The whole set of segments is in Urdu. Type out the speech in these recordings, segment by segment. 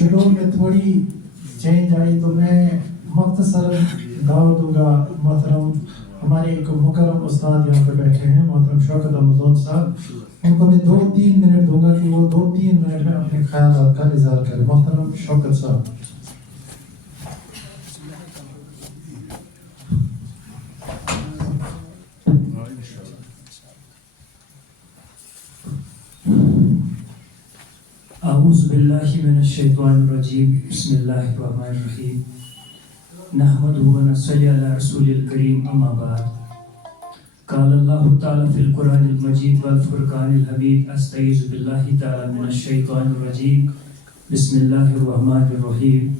شروع میں تھوڑی چینج آئی تو میں مختصر دعوت دوں گا. محترم ہمارے ایک مکرم استاد یہاں پہ بیٹھے ہیں محترم شوکت احمد صاحب, ان کو میں 2-3 منٹ دوں گا کہ وہ 2-3 منٹ میں اپنے خیالات کا اظہار کریں. محترم شوکت صاحب. اعوذ باللہ من الشیطان الرجیم. بسم اللہ الرحمن الرحیم. نحمده ونصلی علی رسول الکریم. اما بعد. قال اللہ تعالی فی القرآن المجید والفرقان الحمید. استعیذ باللہ تعالی من الشیطان الرجیم. بسم اللہ الرحمن الرحیم.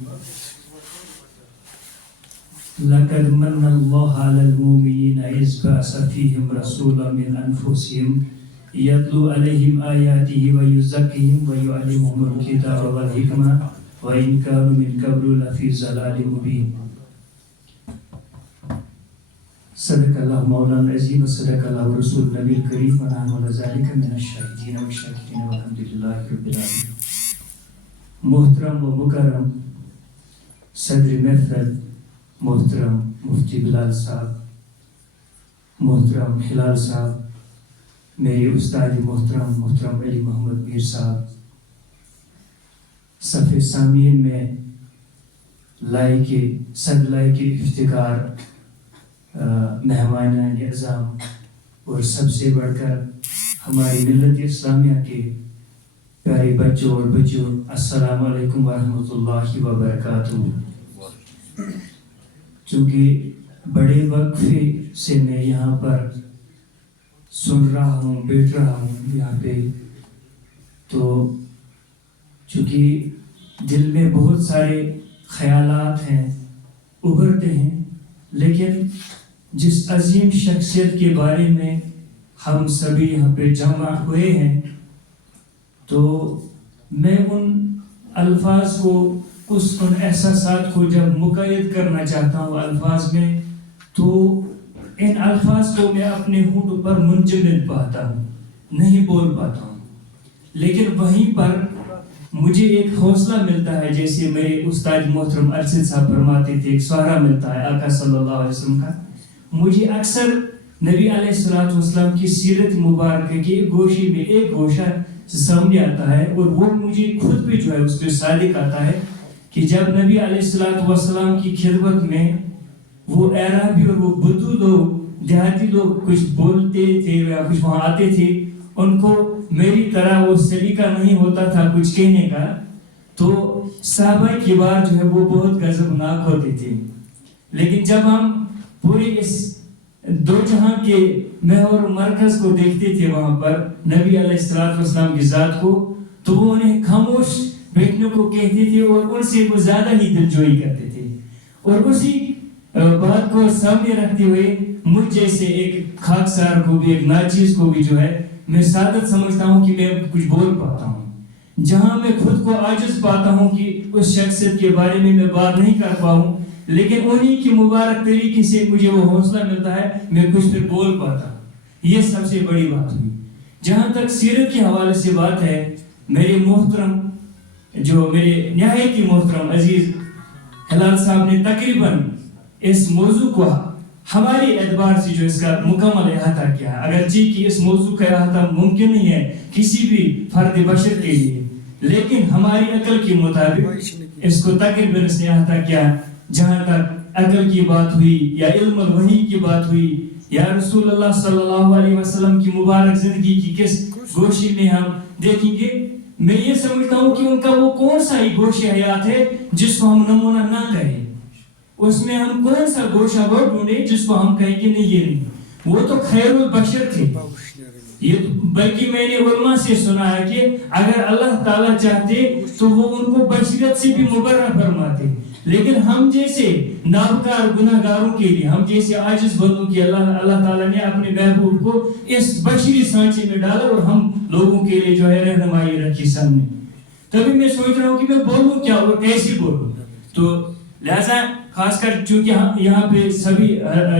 لقد من اللہ علی المؤمنین اذ بعث فیہم رسولا من انفسہم یتلو علیہم آیاتہ ویزکیہم ویعلمہم الکتاب والحکمہ وإن كانوا من قبل لفی ضلال مبین. صدق اللہ مولانا العظیم وصدق اللہ رسول نبی الکریم ونحن علی ذلک من الشاہدین والشاکرین والحمد للہ رب العالمین. محترم و مکرم صدر محفل محترم مفتی بلال صاحب, محترم ہلال صاحب, میرے استاد محترم علی محمد میر صاحب, صف سامعین میں صد لائق افتخار مہمان اعظام اور سب سے بڑھ کر ہماری ملت اسلامیہ کے پیارے بچوں اور بچیوں, السلام علیکم ورحمۃ اللہ وبرکاتہ. چونکہ بڑے وقفے سے میں یہاں پر سن رہا ہوں, بیٹھ رہا ہوں یہاں پہ, تو چونکہ دل میں بہت سارے خیالات ہیں, ابھرتے ہیں, لیکن جس عظیم شخصیت کے بارے میں ہم سبھی یہاں پہ جمع ہوئے ہیں, تو میں ان الفاظ کو, ان احساسات کو جب مقید کرنا چاہتا ہوں الفاظ میں, تو ان الفاظ کو میں اپنے ہونٹ پر منجمد پاتا ہوں, نہیں بول پاتا ہوں. لیکن وہیں پر مجھے ایک حوصلہ ملتا ہے, جیسے میرے استاد محترم ارشد صاحب فرماتے تھے, ایک سہارا ملتا ہے آقا صلی اللہ علیہ وسلم کا. مجھے اکثر نبی علیہ السلام کی سیرت مبارکہ کے گوشے میں ایک گوشہ سامنے آتا ہے, اور وہ مجھے خود بھی جو ہے اس پہ صادق آتا ہے کہ جب نبی علیہ السلام کی خدمت میں وہ اعرابی اور وہ بدو لوگ, دیہاتی لوگ کچھ بولتے تھے یا کچھ وہاں آتے تھے, ان کو میری طرح وہ سلیقہ نہیں ہوتا تھا کچھ کہنے کا, تو صحابہ کبار جو ہے وہ بہت غضبناک ہوتے تھے. لیکن جب ہم پورے اس دو جہاں کے محور مرکز کو دیکھتے تھے وہاں پر نبی علیہ السلام کی ذات کو, تو وہ انہیں خاموش بیٹھنے کو کہتے تھے اور ان سے وہ زیادہ ہی دلجوئی کرتے تھے. اور اسی بات کو سامنے رکھتے ہوئے مجھ جیسے ایک خاکسار کو بھی, ایک ناچیز کو بھی جو ہے میں سعادت سمجھتا ہوں کہ میں کچھ بول پاتا ہوں. جہاں میں خود کو عاجز پاتا ہوں کہ اس شخصیت کے بارے میں بات نہیں کر پاؤں, لیکن انہی کی مبارک طریقے سے مجھے وہ حوصلہ ملتا ہے, میں کچھ پھر بول پاتا ہوں. یہ سب سے بڑی بات ہوئی. جہاں تک سیرت کے حوالے سے بات ہے, میرے محترم جو میرے نہایت ہی محترم عزیز ہلال صاحب نے تقریباً اس موضوع کو ہمارے اعتبار سے جو اس کا مکمل احاطہ کیا ہے. اگرچہ کہ اس موضوع کا احاطہ ممکن نہیں ہے کسی بھی فرد بشر کے لیے, لیکن ہماری عقل کے مطابق اس کو تقریباً اس نے احاطہ کیا. جہاں تک عقل کی بات ہوئی یا علم الوحی کی بات ہوئی یا رسول اللہ صلی اللہ علیہ وسلم کی مبارک زندگی کی کس گوشے میں ہم دیکھیں گے, میں یہ سمجھتا ہوں کہ ان کا وہ کون سا ہی گوشہ حیات ہے جس کو ہم نمونہ نہ کہیں. اس میں ہم کون سا گوشہ وہ ڈھونڈے جس کو ہم کہیں کہ نہیں یہ نہیں. وہ تو خیر البشر تھے. یہ بلکہ میں نے علماء سے سنا ہے کہ اگر اللہ تعالیٰ چاہتے تو وہ ان کو بشریت سے بھی مبرہ فرماتے, لیکن ہم جیسے نابکار گناہ گاروں کے لیے, ہم جیسے عاجز بندوں کی اللہ تعالیٰ نے اپنے محبوب کو اس بشری سانچے میں ڈالا اور ہم لوگوں کے لیے جو ہے رہنمائی رکھی سامنے. تبھی میں سوچ رہا ہوں کہ میں بولوں کیا اور کیسے بولوں. تو لہذا خاص کر چونکہ یہاں پہ سبھی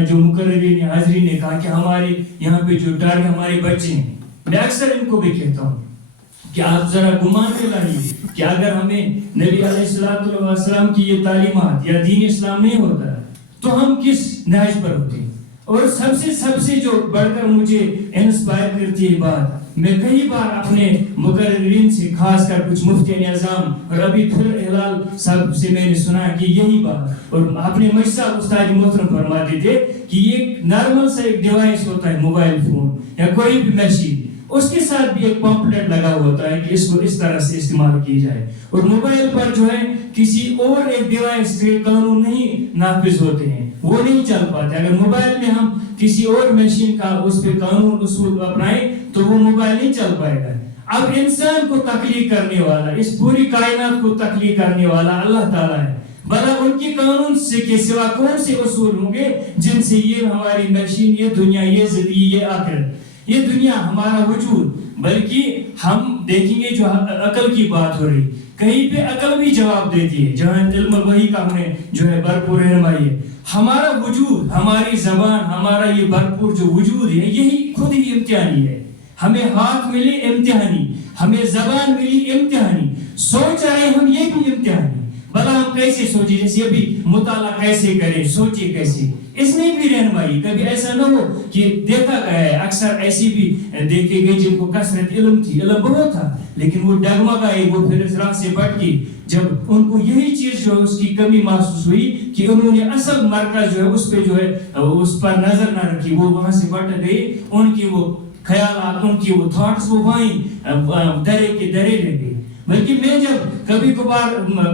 جو مقررین حاضرین نے کہا کہ ہمارے یہاں پہ جو ٹارگٹ ہمارے بچے ہیں, میں اکثر ان کو بھی کہتا ہوں کہ آپ ذرا گمان میں لائیے کہ اگر ہمیں نبی علیہ السلام کی یہ تعلیمات یا دین اسلام نہیں ہوتا تو ہم کس نہج پر ہوتے. اور سب سے جو بڑھ کر مجھے انسپائر کرتی ہے بات، میں کئی بار اپنے مقررین سے، خاص کر کچھ مفتی نظام اور ابھی پھر ہلال صاحب سے میں نے سنا کہ یہی بات، اور اپنے مجھ استاد محترم فرماتے تھے کہ یہ نارمل سا ایک ڈیوائس ہوتا ہے، موبائل فون یا کوئی بھی مشین، اس کے ساتھ بھی ایک پمپلیٹ لگا ہوتا ہے کہ اس کو اس طرح سے استعمال کی جائے. اور موبائل پر جو ہے کسی اور ایک ڈیوائس کے قانون نہیں نافذ ہوتے ہیں، وہ نہیں چل پاتے. اگر موبائل میں ہم کسی اور مشین کا اس پہ قانون اصول اپنائیں تو وہ موبائل نہیں چل پائے گا. اب انسان کو تخلیق کرنے والا، اس پوری کائنات کو تخلیق کرنے والا اللہ تعالیٰ ہے. بھلا ان کے قانون سے کے سوا کون سے اصول ہوں گے جن سے یہ ہماری مشین، یہ دنیا، یہ زندگی، یہ آخرت، یہ دنیا، ہمارا وجود، بلکہ ہم دیکھیں گے جو عقل کی بات ہو رہی، کہیں پہ عقل بھی جواب دیتی ہے جہاں علم وحی کا ہمیں جو ہے بھرپور رہنمائی ہے. ہمارا وجود، ہماری زبان، ہمارا یہ بھرپور جو وجود ہے، یہی خود ہی امتحانی ہے. ہمیں ہاتھ ملے امتحانی، ہمیں زبان ملی امتحانی، سوچ رہے ہم یہ بھی امتحانی. بھلا ہم کیسے سوچیں، جیسے ابھی مطالعہ کیسے کریں، سوچے کیسے، اس میں بھی رہنمائی. کبھی ایسا نہ ہو کہ دیکھا گیا ہے، اکثر ایسی بھی دیکھے گئے جن کو کثرت علم تھی، علم بہت تھا لیکن وہ ڈگمگائے، وہ پھر اس راہ سے بٹ گئی جب ان کو یہی چیز جو ہے اس کی کمی محسوس ہوئی کہ انہوں نے اصل مرکز جو ہے اس پہ جو ہے اس پر نظر نہ رکھی، وہ وہاں سے بٹ گئے. ان کی وہ خیالات، ان کی وہ تھاٹس وہ وہیں درے کے درے رہ گئے. بلکہ میں جب کبھی کبھار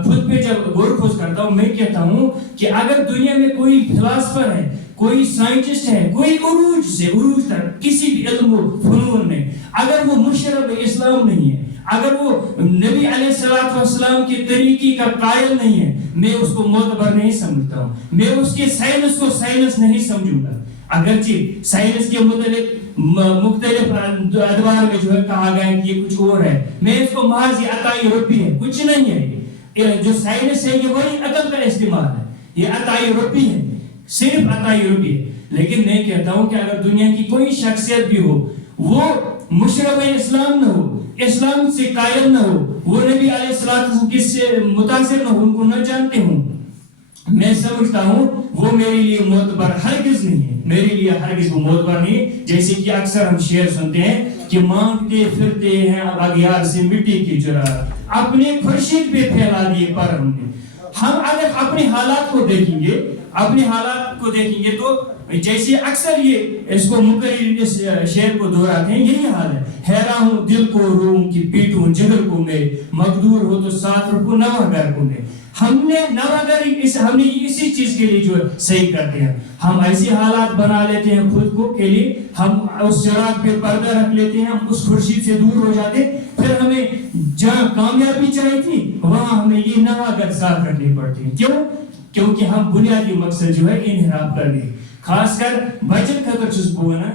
خود پہ جب غور خوض کرتا ہوں، میں کہتا ہوں کہ اگر دنیا میں کوئی فلاسفر ہے، کوئی سائنٹسٹ ہے، کوئی عروج تک کسی بھی علم و فنون میں، اگر وہ مشرب اسلام نہیں ہے، اگر وہ نبی علیہ السلام کے طریقے کا قائل نہیں ہے، میں اس کو معتبر نہیں سمجھتا ہوں. میں اس کے سائنس کو سائنس نہیں سمجھوں گا. اگرچہ سائنس کے متعلق مختلف ادوار میں جو ہے کہا گیا ہے کہ یہ کچھ اور ہے، میں اس کو محض یہ عطائی ربی ہے، کچھ نہیں ہے. یہ جو سائنس ہے یہ وہی عقل کا استعمال ہے، یہ عطائی ربی ہے، صرف عطائی ربی ہے. لیکن میں کہتا ہوں کہ اگر دنیا کی کوئی شخصیت بھی ہو، وہ مشرب اسلام نہ ہو، اسلام سے قائل نہ ہو، وہ نبی علیہ السلام کس سے متاثر نہ ہو، ان کو نہ جانتے ہوں، میں سمجھتا ہوں وہ میرے لیے معتبر ہرگز نہیں ہے. میرے لیے ہرگز وہ معتبر نہیں. جیسے کہ اکثر ہم شعر سنتے ہیں کہ مانگتے پھرتے ہیں اغیار سے مٹی کی چراغ، اپنے خورشید پہ پھیلا دیے پر ہم نے. ہم اگر اپنے حالات کو دیکھیں گے تو جیسے اکثر یہ اس کو مقرر اس شعر کو دہراتے ہیں، یہی حال ہے. حیران ہوں دل کو روم کی پیٹوں جگر کو میں، مقدور ہو تو ساتھ رکھو نواں گھر کو میں. ہم نے نواں گھر ہم نے اسی چیز کے لیے جو ہے صحیح کرتے ہیں. ہم ایسی حالات بنا لیتے ہیں خود کو کے لیے، ہم اس چراغ پہ پردہ رکھ لیتے ہیں، ہم اس خورشید سے دور ہو جاتے. پھر ہمیں جہاں کامیابی چاہیے تھی وہاں ہمیں یہ نواں گھر ساتھ رکھنی پڑتی ہے. کیوں؟ کیونکہ ہم بنیادی مقصد جو ہے انحراف کر گئے. خاص کر بچن خطر چھس بو نا